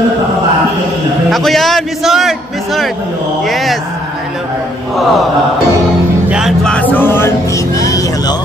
Ako yan, Miss Hart! Miss Hart! Yes! Hello po. Jan Tuason TV, hello!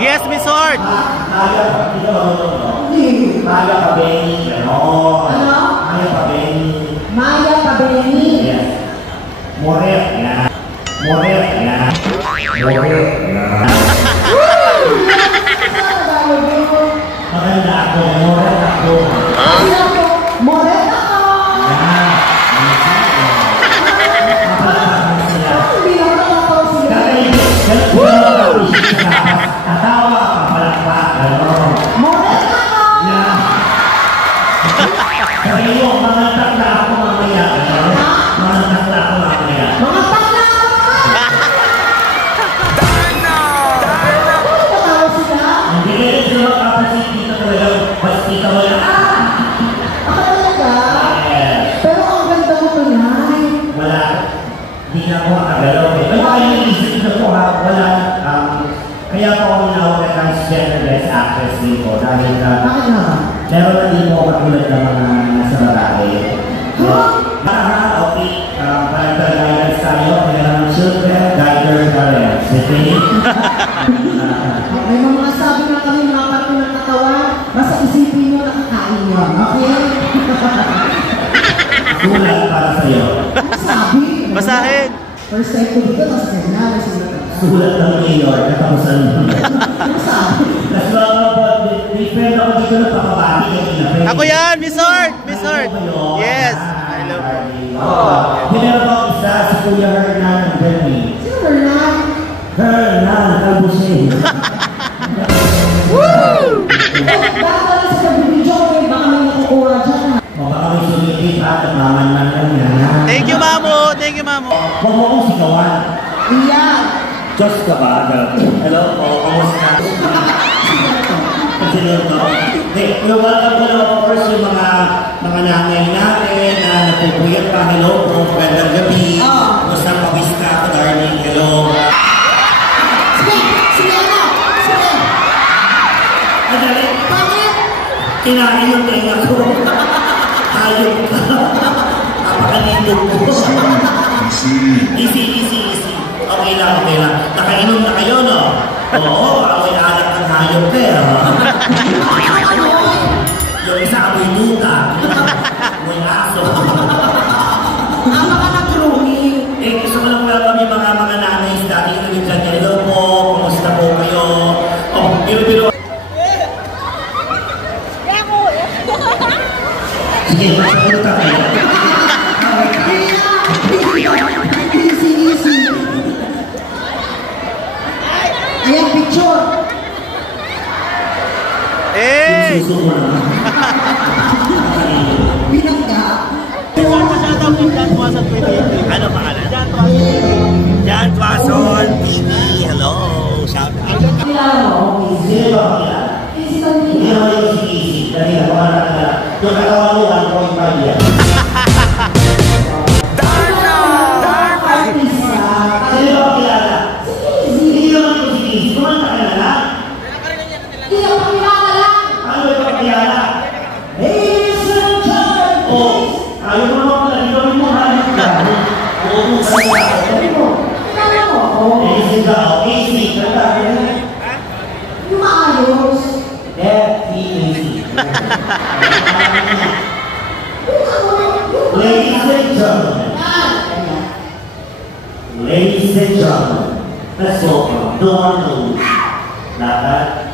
Yes, Miss Hart! Maya Pabeni. Maya Pabeni. Maya Pabeni. Yes. Moret na. Moret na. Moret na. Maganda ako. Moret ako. Moret ako. Tatawa ka palakpak. Moret ako. Sabi mo, mga takla ako mamaya. Mga takla ako mamaya. Mga takla ako. Darna! Darna! Tatawa sila? Hindi rin sila makapasit dito talaga. Basta dito wala. Ako talaga? Pero ang ganda mo tunay. Wala. Hindi na ako makagalaw. Pero kayo naisip na po ha. Wala. Kaya po ako minawag na transgender best actress dito. Dahil bakit naman? meron na din mo katulad ng mga nasa babae. Okay. Parental guidance tayo. Kaya children, guiders, parents. Okay? May mga sabi na kami mga parte ng katawan. Basta isipin nyo nakakain nyo. Okay? Sulat para sa'yo. Ano sabi? Basahin! First time ko dito, mas ganyan. Sulat ng mayor. Katapusan mo. Ano sabi? Tapos may friend ako dito na pakabati. Ako yan, Miss Hart! Miss Hart! Yes! Hello po. Meron ako isa si Kuya Hernan ng Bernie. Sino Hernan? Hernan, Albusin. Woo! Baka sa pag-video ko, baka may nakukuha dyan. Baka may sumipit at mamanman lang yan. Thank you, Mamo! Thank you, Mamo! Huwag mo akong sigawan. Iya! Diyos ka ba? Hello po, kamusta? Kasi nyo to. Welcome ko lang of course yung mga nanay natin na napupuyat pa. Hello po, magandang gabi. Kumusta pabista? YouTube ko. Easy. Okay lang. Nakainom na kayo, no? Oo, amoy alak ng hayop kayo. Yung isa amoy tuta. Amoy aso. Mga nag-grooming. Gusto ko lang kami mga nanay dati na rin dyan. Hello po, kumusta po kayo? Biro. Sige, ano tayo? Easy. Ayan, picture. Hey! Susuko na. Binangga. Ano pangalan? Jan Tuason TV. Hello. Shout out. Sino ba kilala? Hindi naman yung si Dahil nakuha na yung katawan mo 1.5 yan. Darna! Sino ba kilala? Hindi naman yung si Easy. Kumanta ka na lang. Hindi ako pakilala lang. Ano ba kilala? Ladies and gentlemen. Ayaw mo naman pala. Hindi kami mo halit ka. Oo, salita. Sabi mo. Kilala mo ako. Easy ka. Easy. Kanta. Yung maayos. F-E-A-C. Ladies and gentlemen, let's welcome the one and only. Lahat.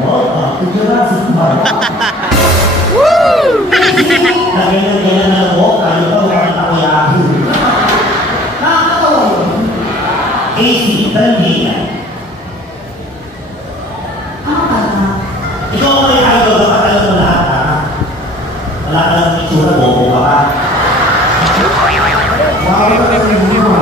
Welcome to Jurassic Park. Ganyan na walk, kayo ba wala takoyaki? Nakakatawa yun. AC, Tandina. Ano ka na? Ikaw ang may idol, dapat alam mo lahat, ha? Wala ka lang itsura, bobo ka pa. Wow, ka rin mo.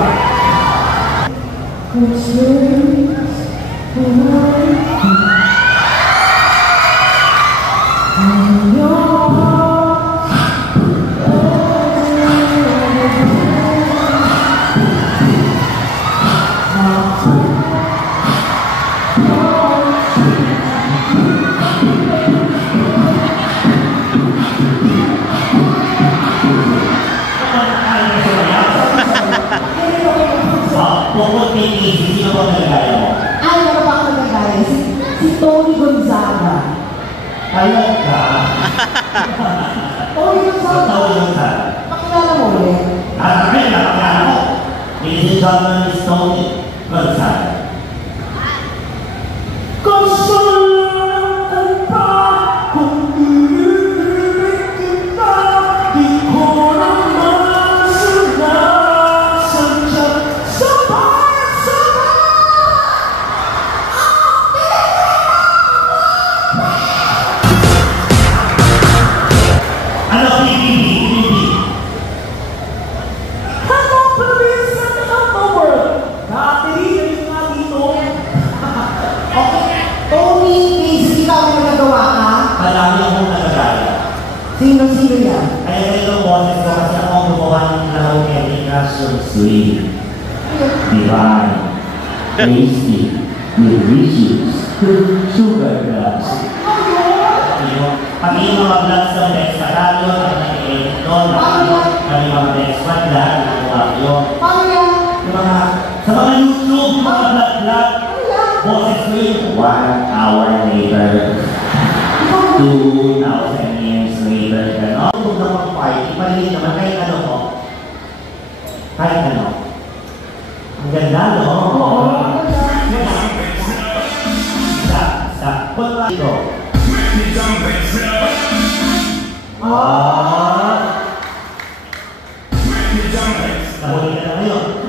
Bukod kay Easy, sino ba nagagaya mo? Ay, ano ba ako nagagaya? Si Tony Gonzaga. Ayun ka. Tony Gonzaga. Tawag ka. Pakilala mo ulit. At kami, napakilala mo. Ladies and gentlemen, is Tony Gonzaga. Kasalan pa kung ibig kita, di ko naman sinasadya. Ano, PBB? Hello, police and the world. Nakatiri, nga dito. Okay, Tony, Casey, ikaw may nagagawa ka? Marami akong nagagaya. Sino yan? Kaya ito ang boses ko kasi ako ang gumawa ng laro ni Enrica Sweet, divine, tasty, delicious, sugar glass. Pag yung mga vlogs ng Dex sa radio, kami mga Dex Madla, yung mga, sa mga YouTube, mga vlog, boses ko yun, 1 hour later, 2,000 years later, gano'n. Kung naman party, palilit naman kahit ano ko, kahit ano. Ang ganda, no? Sa, punta ito. Nahuli ka na ngayon.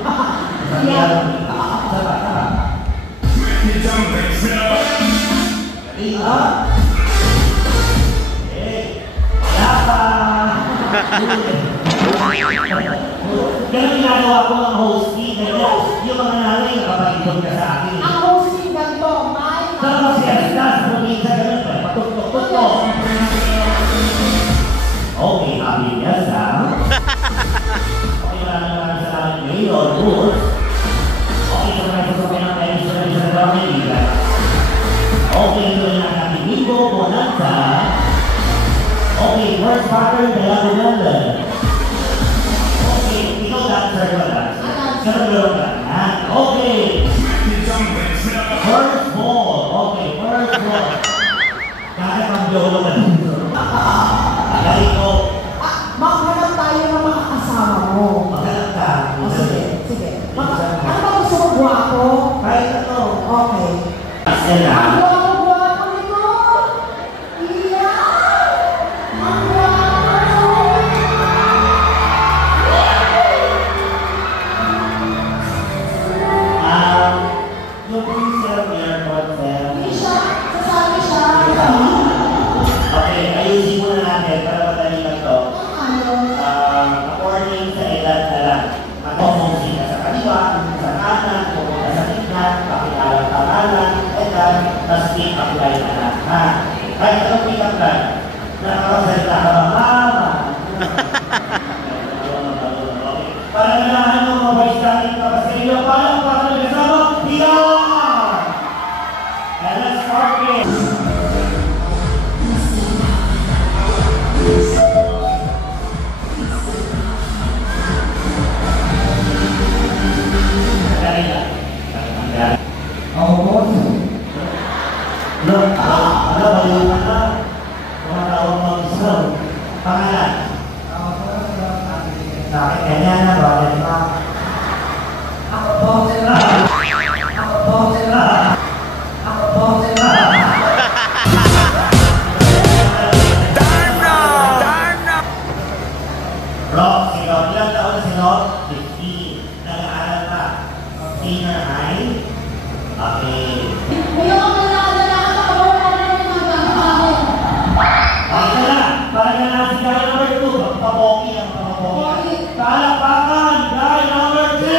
Ganun ginagawa ko ang hosting. Yung mga nanay nakapag-ibig ka sa akin. Ang hosting ganito, may... Saan mo siya? Saan mo minsan ganun pa? Patutok-tutok. Okay, happy yes, ha? Okay, maraming salamat ngayon, Ruth. Okay, so may sasabihin ng tayo sa mga liga. Okay, ito na ang ating Bingo Bonanza. Okay, first partner, Dalago Ganda. Okay, ikaw dancer ba dancer? Sarap ka. Okay. First ball. Okay, first ball. Kaya kang jolo ka dito. Dali ko. Maghanap tayo ng mga kasama mo. Maghanap ka. Sige, sige. Ano ba gusto mo guwapo? Kahit ito. Okay. Stella. Ang guwapo nito! Iyan! Ang guwapo! Yung pre-sale airport sale. Hindi siya. Sasali siya. Okay, ayusin muna natin para madali lang to. According sa edad na lang. Mag-focusing ka sa kaliwa, sa kanan, pupunta sa gitna, pakilalang pangalan, edad, tapos pick up line na lang. Ha? Kahit anong pick up line, nakakasalita ka ba, mama? Para nalahan mo mga baistanin ka pa sa iyo, paano para nagkasama? Hiyan! And let's start it! Ako po. Look, ano ba yung mga tawag mga gusto? Pangalan? Bakit ganyan na? Bakit ba? Ako po. Ako po. Ako po. Rock, ikaw, ilang taon na si Rock? 15. Nag-aaral ka? Senior high? Okay. Ngayon ako nalala ako. Wala na yung mga gagawin. Okay na! Para na natin guy number 2. Papoki ang papoki. Palakpakan! Guy number 2!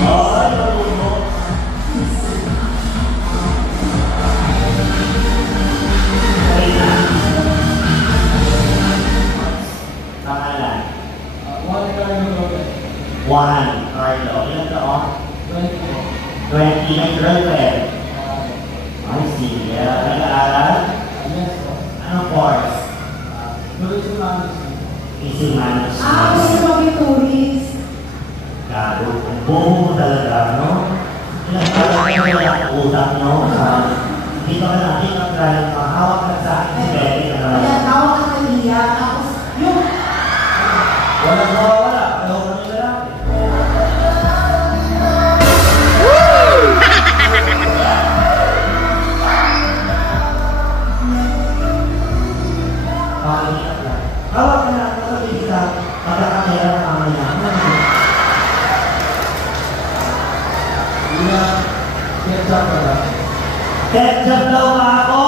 Okay, papuno. Okay na. Pangalan? Juan Carlo. Ilan taon? 20. May girlfriend? I see. Nag-aaral? Anong course? Easy management. Gusto mo maging tourist? Gago. Ang bobo mo talaga, no? Ilang talaga wala ang utang, no? Hindi pa ka natin ang trying mahawak ka sa akin. Pwede ka naman. Ayan, tawag ka kay Iya. Tapos, yung... Walang mawawala. Ayaw kami na lang. Pakikita lang. Hawak ka na ako sa pizza. Magkakamera na kami na. Ketchup daw ba ako?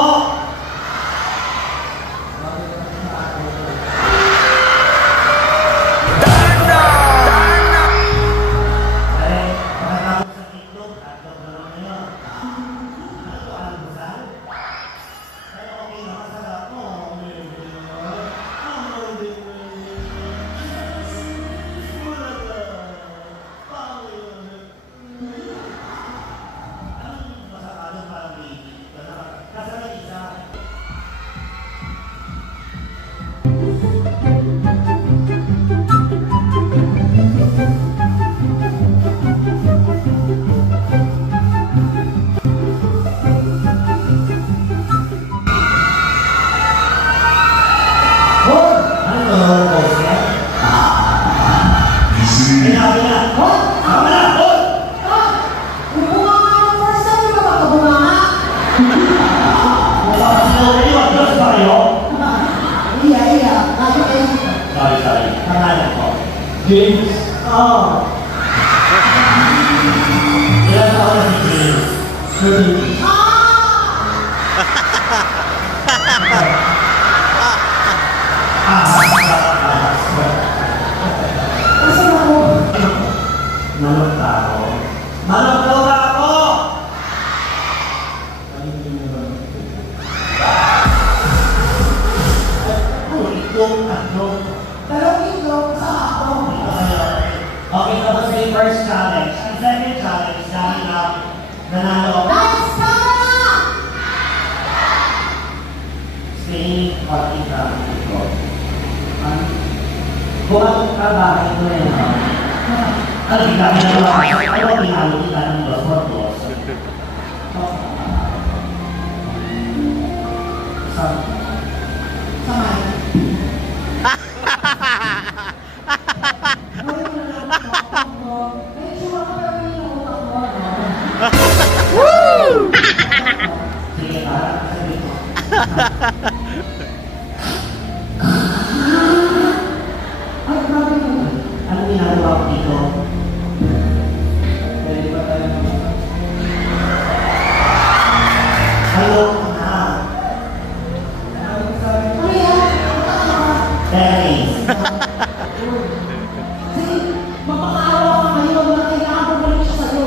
James. Oh. Ilan taon na si James? 30. Asan ako? Manok tao. Manok daw ba ako? Itong tatlong. Dalawang itlog sa ako. Okay, tapos sa yung first challenge. Ang second challenge na Nanalo. Lights, camera! Stay party ka ito. Buwan ka ba ito na yun? Ano ginagawa na ba? Ano ginagawa kita ng dos-dos? Samay. Woo! Sige, parang kasi dito. Ay, grabe mo. Ano ginagawa ko dito? Hello na. Ano yan? Dennis. Sige, magpapaawa ka ngayon na kailangan ko balik siya sa'yo.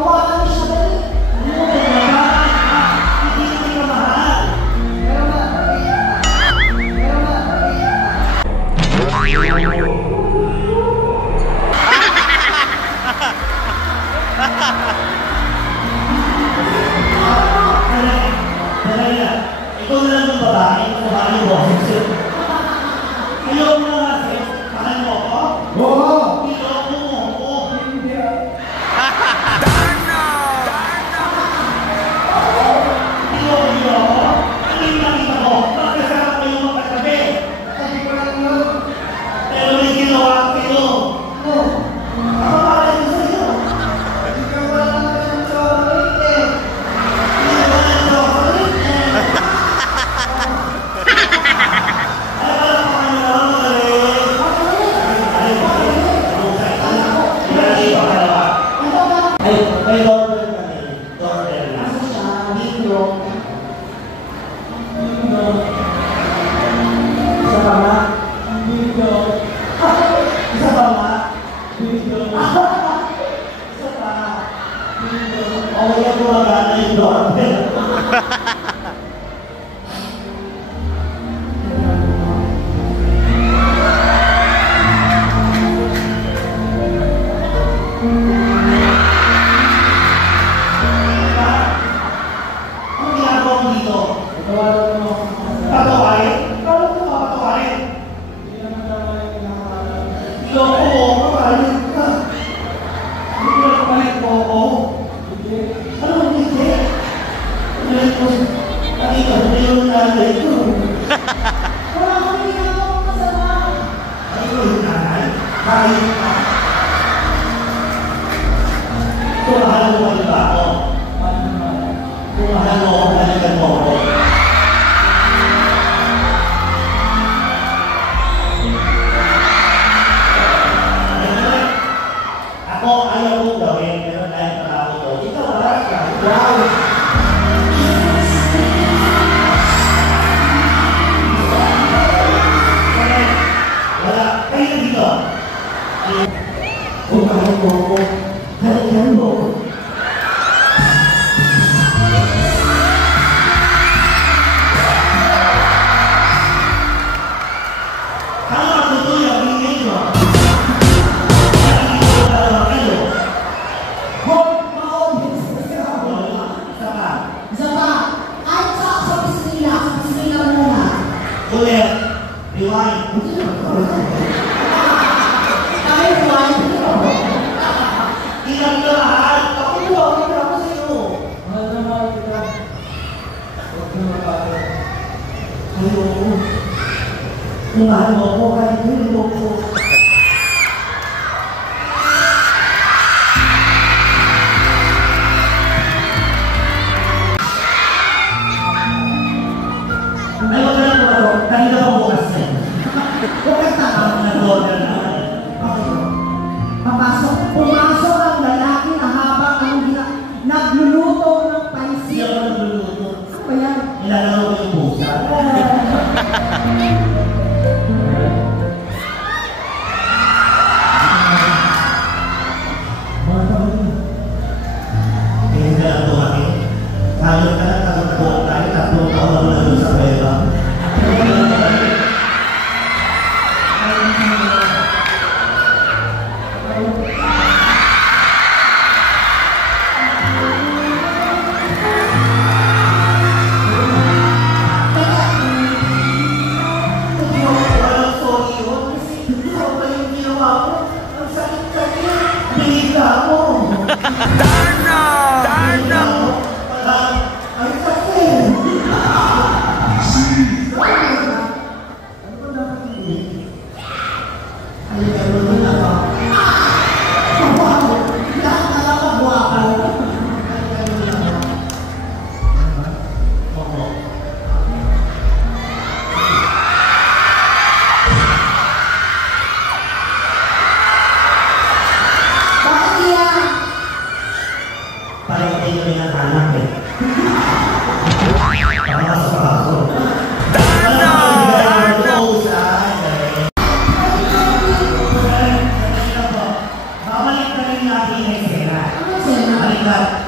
Hawakan mo siya dali. Ano mo ba? Hindi ka mahal. Meron ba? Meron ba? Dali na. Ikaw na lang yung babae. Ikaw na lang yung boses. Ayaw mo na kasi. Mahal mo ako? Oo! Ikaw mo ako. Hindi. Ikaw ako? Ano yung nakita mo? Magkasama ko yung magkatabi. Sabi ko lang yun. Pero may ginawa kayo. Ano? Ako bakit ito sa'yo? Hindi ka wala ng chocolate eh. Hindi ko na ito ako rin eh. Ay, wala pa kayo naman ulit. Ay, may doorbell kami. Doorbell lang. Asa siya? Video. Isa pa ba? Isa pa ba? Isa pa. O, kaya gumagana yung doorbell. Ano ginagawa mo dito? Patawarin? Paano ko papatawarin? Loko mo, patawarin ka. Hindi ko lang palit mo ako. Ano hindi? Palit mo. Nakita mo yung nanay ko. Wala kang ginagawang masama. Ay, yung nanay. Kahit ka. Kung mahal mo ba iba ako? Kung mahal mo ako, halikan mo ako. Ako, ayaw kong gawin, pero dahil parang ako to, ikaw wala ka. Wow! Wala, kayo na dito. Kung mahal mo ako, halikan mo ako. Kalau aku tuh yang ingin loh. Isa pa, kahit sa pisnila muna. Boleh, rewind. Kahit wine. Ilang lahat. Ako buwag ako sa iyo. Ayoko. Kung mahal mo ako, kahit hindi mo ako. Ay, wag na lang po ako. Kanina pa bukas na. Bukas na ka. Ang nag-order naman. Pumasok ang lalaki na habang nagluluto ng Hindi pansit. ako nagluluto. Ano ba yan? Nilalaro ko yung pusa. Kaya ka lang tumaki. Tagod ka lang, tagod ako. Tayo, tatlong taon lang nandun sa pera.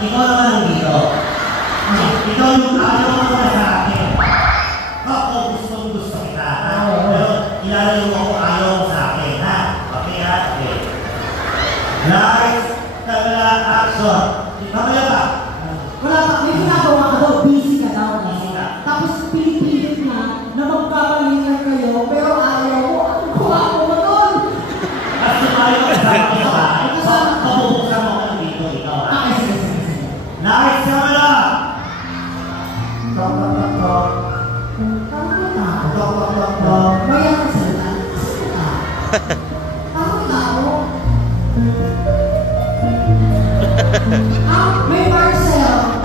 Ikaw naman dito. Ikaw yung ayaw mo na sa akin. Ako gusto kita. Pero ilalayo mo ako ayaw mo sa akin. Ha? Okay ha? Okay. Lights, camera, action. Mamaya pa. Wala pa. May ginagawa ka daw. Busy ka daw. Tapos pinipilit na na magkabalikan kayo. Pero ayaw mo. Ang kuha mo doon. At sumayo ka sa akin ba? Kabubuksan mo ka dito. Ikaw ha? Lights, camera! Tok, tok, tok, tok. Tok, tok, tok, tok. Kaya ka sila. Ako tao. May Marcel.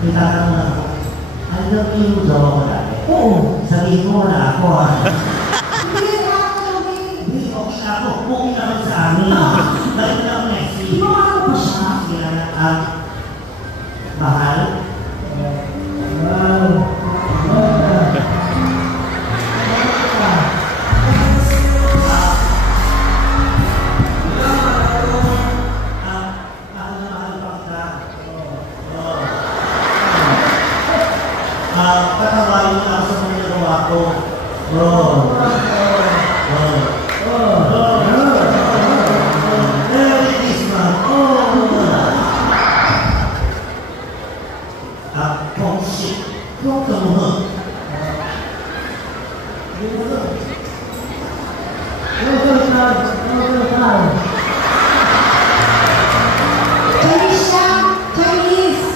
Itatanong lang ako. Alam mo yung jowa ko dati? Oo. Sabihin mo na ako ha. Hindi na ako sabi. Hindi, okay na ako. Okay na ako sa amin. Balik na ako Messi. Di ba ano ba siya? Sila na ang mahal. Wow. Katawain mo lang sa mga nagawa ko. Merry Christmas. Pongshit. Huwag ka mo. Chinese siya! Chinese!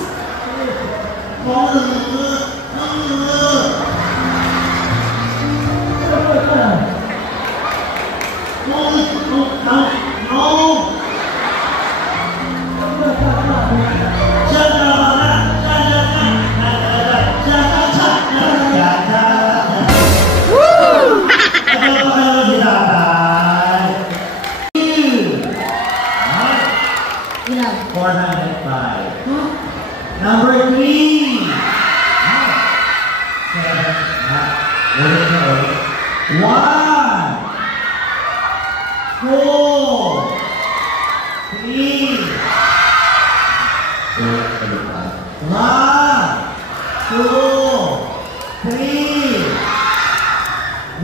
Ilan? 405. Huh? Number 3. 7. 1. 4. 3. 1. 2. 3.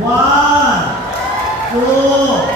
1. 2.